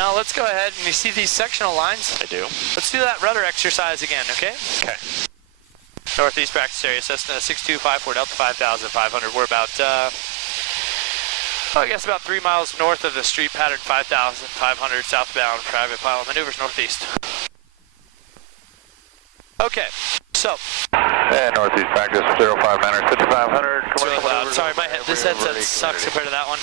Now let's go ahead and you see these sectional lines? I do. Let's do that rudder exercise again, okay? Okay. Northeast practice area, Cessna 6254 Delta 5500. We're about, I guess about 3 miles north of the street pattern 5500 southbound private pilot maneuvers northeast. Okay, so. And northeast practice 05 5500. Really loud. Sorry, this headset sucks compared to that one.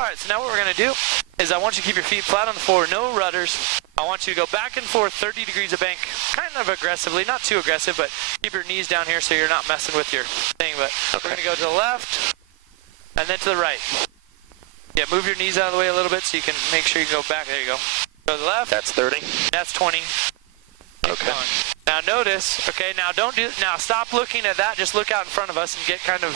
Alright, so now what we're going to do is I want you to keep your feet flat on the floor, no rudders. I want you to go back and forth 30 degrees of bank, kind of aggressively, not too aggressive, but keep your knees down here so you're not messing with your thing. But we're going to go to the left and then to the right. Yeah, move your knees out of the way a little bit so you can make sure you go back. There you go. Go to the left. That's 30. That's 20. Okay. Now notice, okay, now stop looking at that, just look out in front of us and get kind of,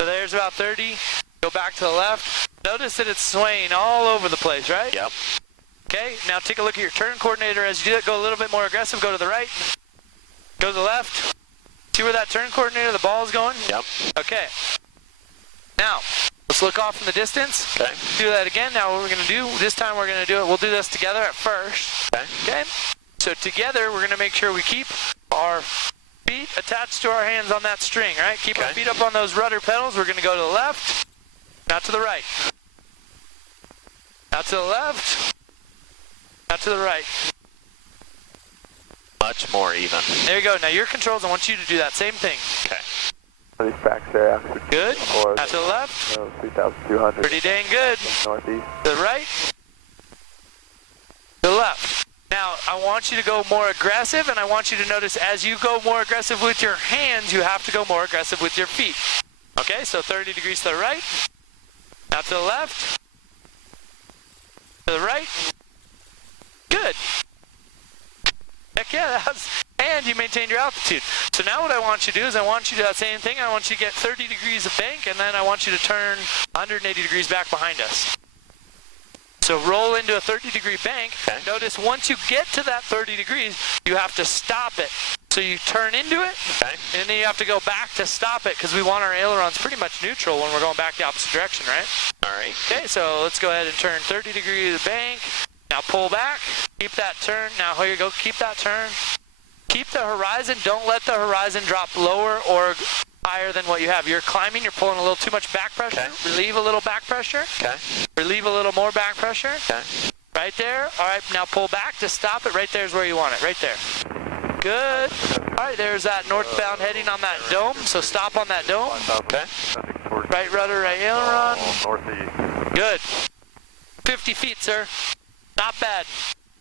so there's about 30, go back to the left. Notice that it's swaying all over the place, right? Yep. Okay, now take a look at your turn coordinator. As you do that, go a little bit more aggressive, go to the right, go to the left. See where that turn coordinator, the ball is going? Yep. Okay. Now, let's look off in the distance. Okay. Do that again. Now what we're going to do, this time we're going to do it, we'll do this together at first. Okay. Okay? So together, we're going to make sure we keep our feet attached to our hands on that string, right? Keep our feet up on those rudder pedals. We're going to go to the left, now to the right. Now to the left, now to the right. Much more even. There you go. Now your controls, I want you to do that same thing. Okay. Northeast practice area. Good. Now to the left. 3200. Pretty dang good. Northeast. To the right. To the left. Now, I want you to go more aggressive, and I want you to notice as you go more aggressive with your hands, you have to go more aggressive with your feet. Okay, so 30 degrees to the right. Now to the left. To the right. Good. Heck yeah, that was, and you maintained your altitude. So now what I want you to do is I want you to do that same thing. I want you to get 30 degrees of bank, and then I want you to turn 180 degrees back behind us. So roll into a 30-degree bank. Okay. Notice once you get to that 30 degrees, you have to stop it. So you turn into it, and then you have to go back to stop it because we want our ailerons pretty much neutral when we're going back the opposite direction, right? All right. Okay, so let's go ahead and turn 30 degrees of bank. Now pull back. Keep that turn. Now here you go. Keep that turn. Keep the horizon. Don't let the horizon drop lower or higher than what you have. You're climbing, you're pulling a little too much back pressure. Okay. Relieve a little back pressure. Okay. Relieve a little more back pressure. Okay. Right there. All right, now pull back to stop it. Right there is where you want it. Right there. Good. All right, there's that northbound heading on that dome. So stop on that dome. Okay. Right rudder, right aileron. Northeast. Good. 50 feet, sir. Not bad.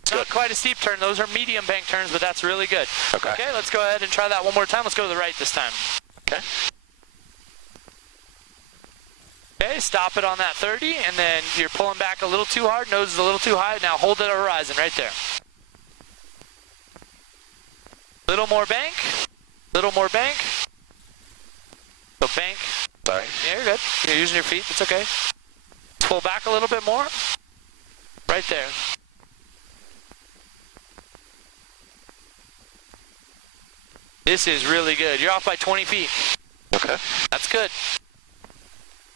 It's not quite a steep turn. Those are medium bank turns, but that's really good. Okay. Okay, let's go ahead and try that one more time. Let's go to the right this time. Okay. Okay, stop it on that 30, and then you're pulling back a little too hard. Nose is a little too high. Now hold at the horizon right there. Little more bank. Little more bank. So bank. Sorry. Yeah, you're good. You're using your feet. It's okay. Pull back a little bit more. Right there. This is really good. You're off by 20 feet. Okay. That's good.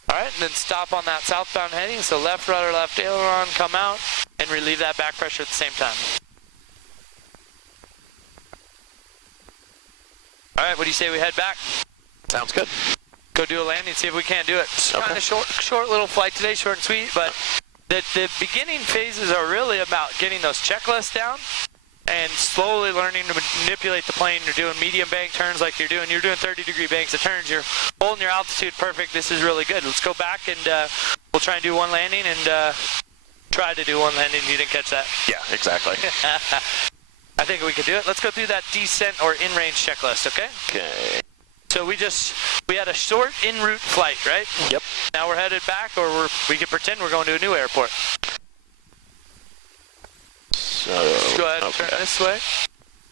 All right, and then stop on that southbound heading. So left rudder, left aileron, come out, and relieve that back pressure at the same time. All right, what do you say we head back? Sounds good. Go do a landing, see if we can't do it. It's Okay. kind of short little flight today, short and sweet, but the beginning phases are really about getting those checklists down and slowly learning to manipulate the plane. You're doing medium bank turns like you're doing 30-degree banks of turns. You're holding your altitude perfect. This is really good. Let's go back and we'll try and do one landing and try to do one landing. You didn't catch that? Yeah, exactly. I think we could do it. Let's go through that descent or in-range checklist, okay? Okay. So we had a short en route flight, right? Yep. Now we're headed back, or we can pretend we're going to a new airport. So, Go ahead and turn this way.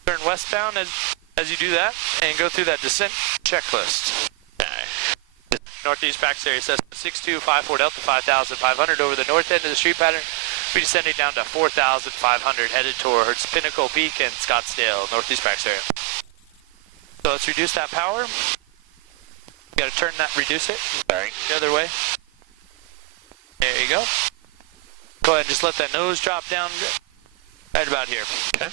Turn westbound as you do that, and go through that descent checklist. Okay. Northeast practice area says 6254 Delta 5500 over the north end of the street pattern. We descending down to 4500, headed towards Pinnacle Peak and Scottsdale, northeast practice area. So let's reduce that power. You gotta turn that, reduce it. Sorry. The other way. There you go. Go ahead and just let that nose drop down right about here. Okay.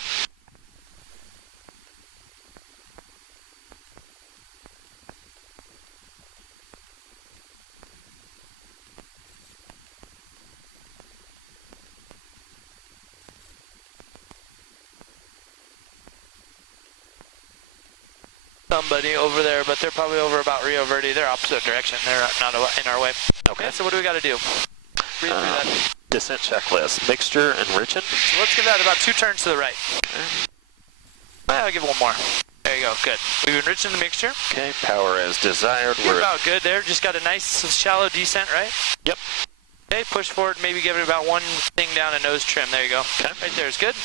Somebody over there, but they're probably over about Rio Verde. They're opposite direction. They're not in our way. Okay, so what do we got to do? Read through that. Descent checklist. Mixture enriching. So let's give that about 2 turns to the right. Okay. I'll give 1 more. There you go, good. We've enriched in the mixture. Okay, power as desired. We're about good there. Just got a nice shallow descent, right? Yep. Okay, push forward, maybe give it about 1 thing down and nose trim. There you go. Okay. Right there is good.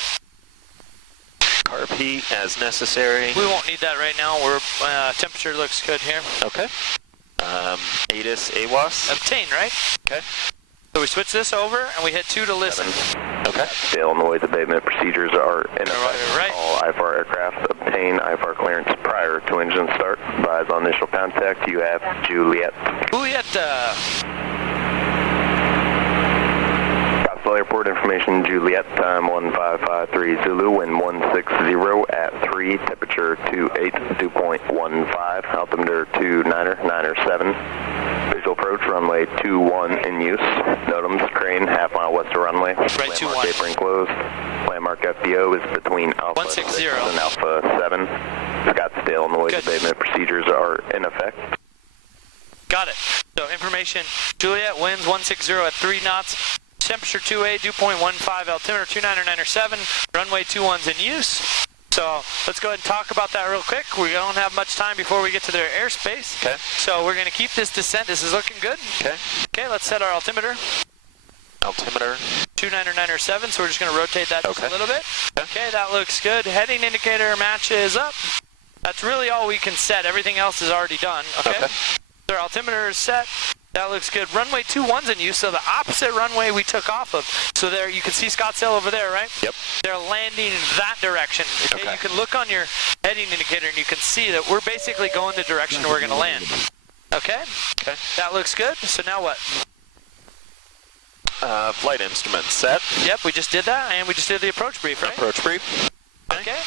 Carb heat as necessary. We won't need that right now. Temperature looks good here. Okay. ATIS AWAS. Obtain, right? Okay. So we switch this over and we hit 2 to listen. Okay. Scottsdale and the way the abatement procedures are in effect. Right. All IFR aircraft obtain IFR clearance prior to engine start. Advise on initial contact. You have Juliet. Juliet, Scottsdale Airport information, Juliet, time 1553 Zulu, wind 160 at 3, temperature 28, dew point 15, altimeter 29er 7. Visual approach, runway 21 in use. NOTAMs, crane, half-mile west of runway. Right, Landmark 21. apron closed. Landmark FBO is between Alpha 160. 6 and Alpha 7. Scottsdale and the way Good. abatement procedures are in effect. got it. So information, Juliet, winds 160 at 3 knots. Temperature 28, dew point 15, altimeter 29er 7. Runway 21's in use. So let's go ahead and talk about that real quick. We don't have much time before we get to their airspace. Okay. So we're going to keep this descent. This is looking good. Okay. Okay, let's set our altimeter. Altimeter. 29er 7, so we're just going to rotate that just Okay. a little bit. Okay. Okay, that looks good. Heading indicator matches up. That's really all we can set. Everything else is already done. Okay. Okay. So our altimeter is set. That looks good. Runway 21's in use, so the opposite runway we took off of. So there, you can see Scottsdale over there, right? Yep. They're landing in that direction. Okay? Okay. You can look on your heading indicator and you can see that we're basically going the direction we're going to land. Okay? Okay. That looks good. So now what? Flight instruments set. Yep, we just did that, and we just did the approach brief, right? Approach brief. Okay.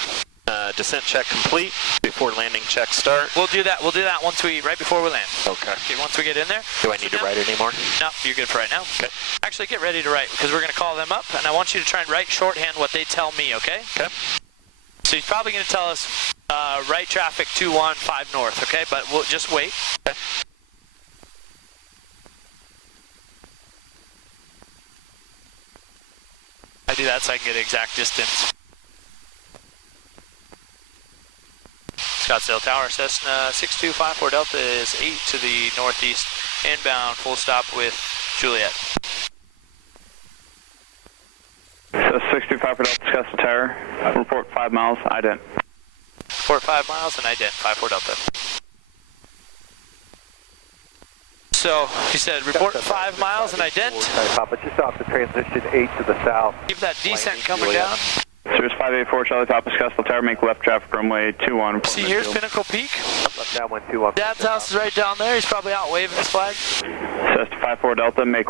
Descent check complete. Before landing check start. We'll do that. We'll do that right before we land. Okay. Okay, once we get in there. Do I need to write anymore? No, you're good for right now. Okay. Actually, get ready to write, because we're going to call them up, and I want you to try and write shorthand what they tell me, okay? Okay. So he's probably going to tell us right traffic 215 north, okay? But we'll just wait. Okay. I do that so I can get the exact distance. Scottsdale Tower, Cessna 6254 Delta is 8 to the northeast, inbound, full stop with Juliet. So 625 for Delta Scottsdale Tower, report 5 miles, ident. 4-5 miles and ident, 54 Delta. So he said report 5 miles and ident. Papa, just off the transition 8 to the south. Keep that descent coming down. Cirrus 584 Charlie Papa Scottsdale Tower, make left traffic runway 21. See, here's Pinnacle Peak. Left down 121. Dad's house is right down there. He's probably out waving his flag. Cessna 54 Delta, make